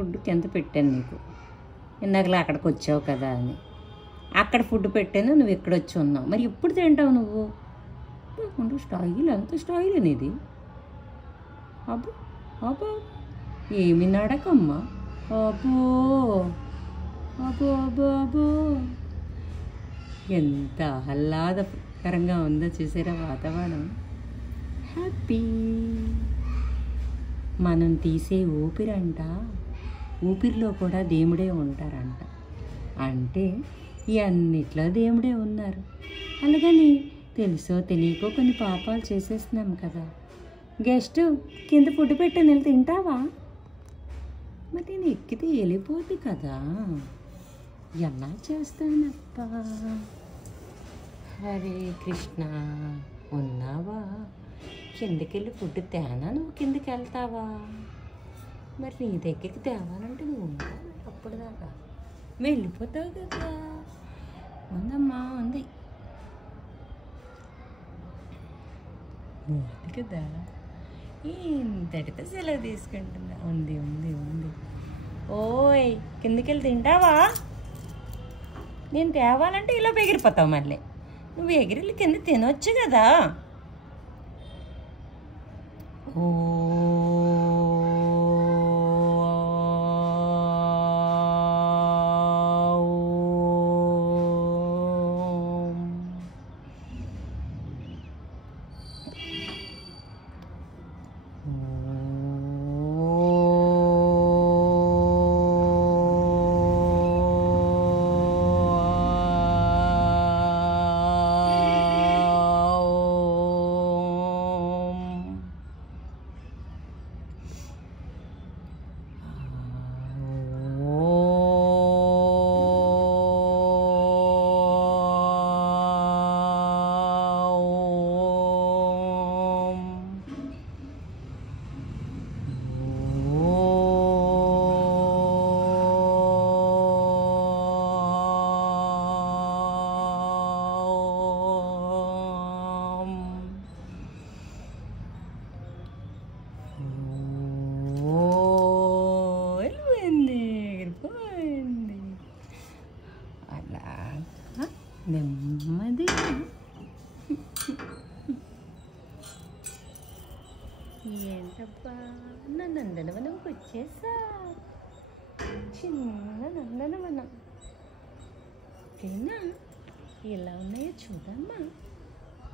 Food కింద పెట్టాను నీకు ఇందాకలా అక్కడికి వచ్చావు కదా అని. అక్కడ ఫుడ్ పెట్టాను, నువ్వు ఇక్కడ వచ్చి ఉన్నావు. మరి ఎప్పుడు తింటావు నువ్వు? లేకుండా స్టైల్, ఎంత స్టైల్ అనేది. అబ్బో అబ్బో, ఏమి నడకమ్మా. అబ్బో అబ్బో అబ్బో అబ్బో, ఎంత ఆహ్లాదకరంగా ఉందో చూసారా వాతావరణం. హ్యాపీ. మనం తీసే ఊపిరంట, ఊపిరిలో కూడా దేవుడే ఉంటారంట. అంటే ఈ అన్నిట్లో దేవుడే ఉన్నారు. అలాగని తెలుసో తెలియకో కొన్ని పాపాలు చేసేస్తున్నాం కదా. గెస్ట్ కింద ఫుడ్ పెట్టాను, వెళ్ళి తింటావా? మరి నేను ఎక్కితే వెళ్ళిపోద్ది కదా. ఎలా చేస్తానప్పా. హరే కృష్ణ. ఉన్నావా? కిందకెళ్ళి ఫుడ్ తేనా, నువ్వు కిందకి వెళ్తావా? మరి నీ దగ్గరికి తేవాలంటే నువ్వు ఉంటావు అప్పుడు దాకా, వెళ్ళిపోతావు కదా. ఉందమ్మా, ఉంది ఉంది కదా. ఇంతటితో సెలవు తీసుకుంటుందా? ఉంది ఉంది ఉంది. ఓయ్, కిందకెళ్ళి తింటావా? నేను తేవాలంటే ఇలా ఎగిరిపోతావు. మళ్ళీ నువ్వు ఎగిరిల్లి కింద తినొచ్చు కదా. ఓ నెమ్మది. ఏంటబ్బా, నా నందనవనంకి వచ్చేసా. చిన్న నందనవనం తిన్నా. ఎలా ఉన్నాయో చూడమ్మా.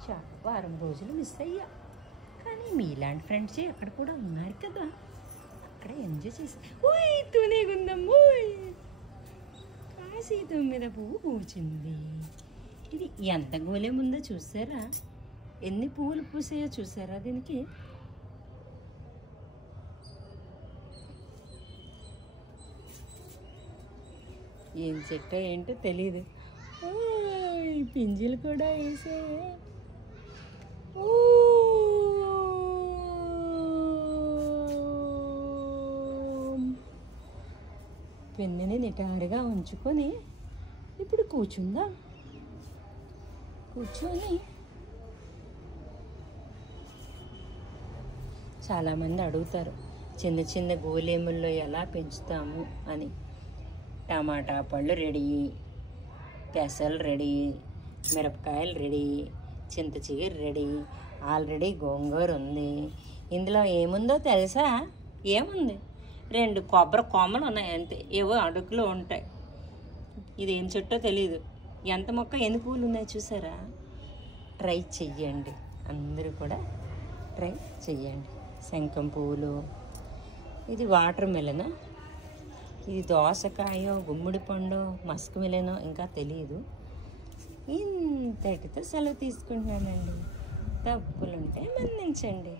చాలా వారం రోజులు మిస్ అయ్యా, కానీ మీలాంటి ఫ్రెండ్స్ అక్కడ కూడా ఉన్నారు కదా. అక్కడ ఎంజాయ్ చేసి ఓయ్ తూనేగుందమ్మో. కాశీ తొమ్మిద పువ్వు పూచింది. ఇది ఎంత గోలేముందో చూసారా? ఎన్ని పువ్వులు పూసాయో చూసారా? దీనికి ఏం చెట్ట ఏంటో తెలీదు. పింజీలు కూడా వేసాయే. పెన్నుని నిటారుగా ఉంచుకొని ఇప్పుడు కూర్చుందా. కూర్చొని చాలామంది అడుగుతారు చిన్న చిన్న గోలేముల్లో ఎలా పెంచుతాము అని. టమాటా పళ్ళు రెడీ, పెసలు రెడీ, మిరపకాయలు రెడీ, చింత చిగురు రెడీ, ఆల్రెడీ గోంగూర ఉంది. ఇందులో ఏముందో తెలుసా? ఏముంది? 2 కొబ్బరి కొమ్మలు ఉన్నాయి అంతే, ఏవో అడుగులో ఉంటాయి. ఇదేం చెట్టో తెలీదు. ఎంత మొక్క, ఎన్ని పూలు ఉన్నాయి చూసారా? ట్రై చెయ్యండి, అందరూ కూడా ట్రై చెయ్యండి. శంఖం పువ్వులు, ఇది వాటర్ మెలన్, ఇది దోసకాయో గుమ్మడి పండు మస్క్ మెలనో ఇంకా తెలియదు. ఇంతటితో సెలవు తీసుకుంటున్నానండి. తప్పులుంటే మన్నించండి.